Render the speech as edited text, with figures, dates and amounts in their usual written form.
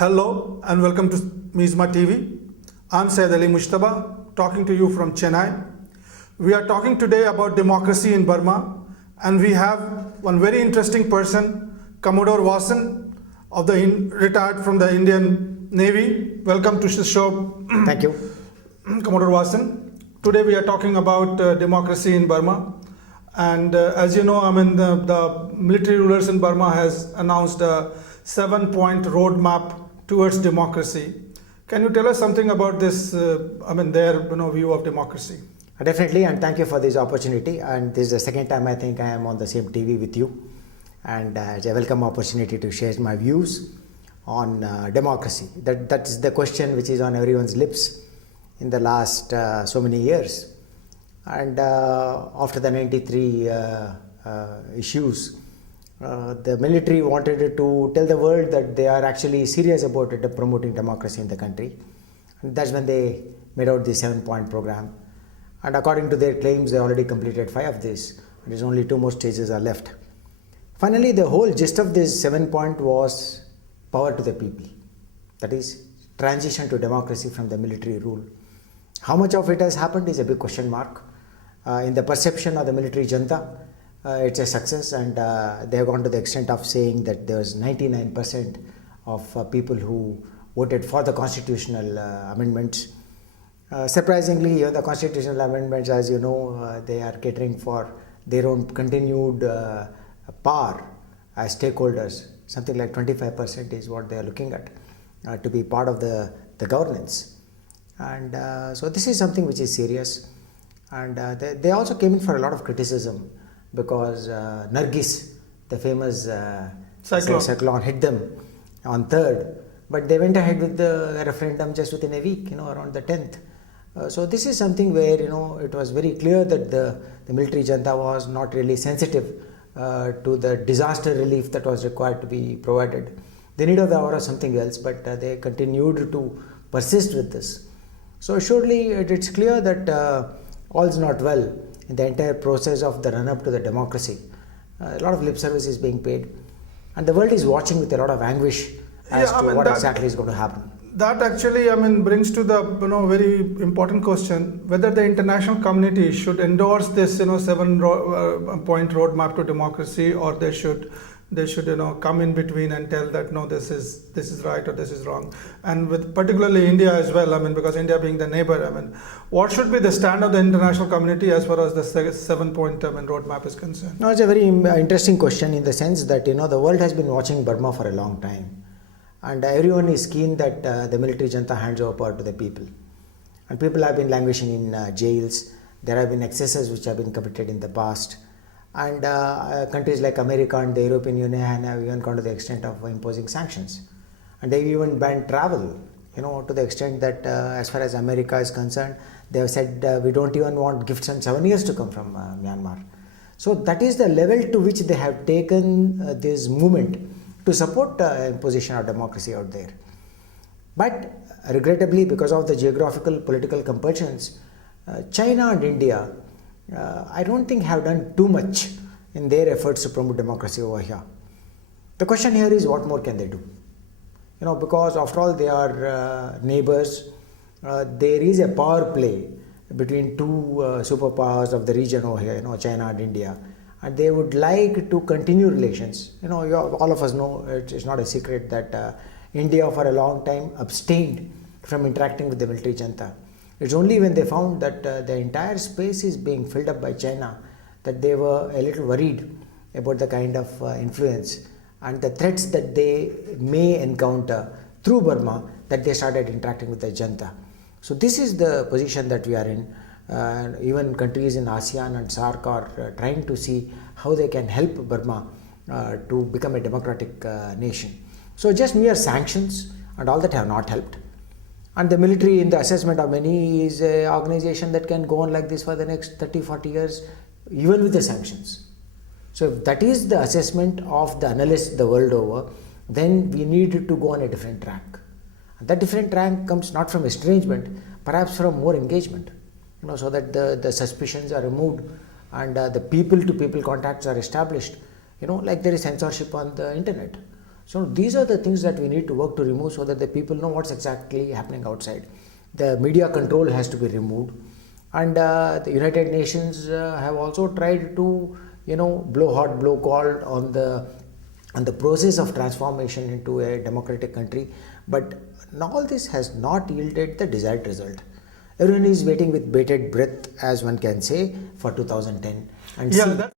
Hello and welcome to Mizma TV. I'm Syed Ali Mushtaba talking to you from Chennai. We are talking today about democracy in Burma, and we have one very interesting person, Commodore Vasan, retired from the Indian Navy. Welcome to the show. Thank you. Commodore Vasan. Today we are talking about democracy in Burma. And as you know, the military rulers in Burma has announced a 7-point roadmap towards democracy. Can you tell us something about this, their view of democracy? Definitely, and thank you for this opportunity. And this is the second time I think I am on the same TV with you. And it's a welcome opportunity to share my views on democracy. That is the question which is on everyone's lips in the last so many years. And after the 93 issues, the military wanted to tell the world that they are actually serious about it, promoting democracy in the country. And that's when they made out the 7-point program. And according to their claims, they already completed 5 of these. And there's only 2 more stages are left. Finally, the whole gist of this 7-point was power to the people. That is, transition to democracy from the military rule. How much of it has happened is a big question mark. In the perception of the military junta, it's a success, and they have gone to the extent of saying that there was 99% of people who voted for the constitutional amendments. Surprisingly, even the constitutional amendments, as you know, they are catering for their own continued power as stakeholders. Something like 25% is what they are looking at to be part of the governance. And so this is something which is serious. And they also came in for a lot of criticism because Nargis, the famous cyclone, hit them on 3rd. But they went ahead with the referendum just within a week, around the 10th. So this is something where, it was very clear that the military junta was not really sensitive to the disaster relief that was required to be provided. They needed the hour or something else, but they continued to persist with this. So surely it's clear that all is not well in the entire process of the run-up to the democracy. A lot of lip service is being paid, and the world is watching with a lot of anguish as to what exactly is going to happen. That actually, brings to the very important question whether the international community should endorse this 7-point roadmap to democracy, or they should come in between and tell that no, this is right or this is wrong. And with particularly India as well, because India being the neighbor, what should be the stand of the international community as far as the 7-point roadmap is concerned? No, it's a very interesting question in the sense that the world has been watching Burma for a long time, and everyone is keen that the military junta hands over power to the people. And people have been languishing in jails. There have been excesses which have been committed in the past. And countries like America and the European Union have even gone to the extent of imposing sanctions. And they've even banned travel, to the extent that as far as America is concerned, they have said we don't even want gifts and souvenirs to come from Myanmar. So that is the level to which they have taken this movement to support imposition of democracy out there. But regrettably, because of the geographical political compulsions, China and India I don't think have done too much in their efforts to promote democracy over here. The question here is, what more can they do? Because after all they are neighbors. There is a power play between 2 superpowers of the region over here, China and India, and they would like to continue relations. All of us know, it's not a secret that India for a long time abstained from interacting with the military junta. It's only when they found that the entire space is being filled up by China that they were a little worried about the kind of influence and the threats that they may encounter through Burma, that they started interacting with the junta. So this is the position that we are in. Even countries in ASEAN and SAARC are trying to see how they can help Burma to become a democratic nation. So just mere sanctions and all that have not helped. And the military, in the assessment of many, is an organization that can go on like this for the next 30-40 years, even with the sanctions. So if that is the assessment of the analysts the world over, then we need to go on a different track. And that different track comes not from estrangement, perhaps from more engagement, so that the suspicions are removed and the people-to-people contacts are established, like there is censorship on the internet. So these are the things that we need to work to remove so that the people know what's exactly happening outside. The media control has to be removed, and the United Nations have also tried to blow hot, blow cold on the process of transformation into a democratic country, but all this has not yielded the desired result. Everyone is waiting with bated breath, as one can say, for 2010 and Yeah, see. that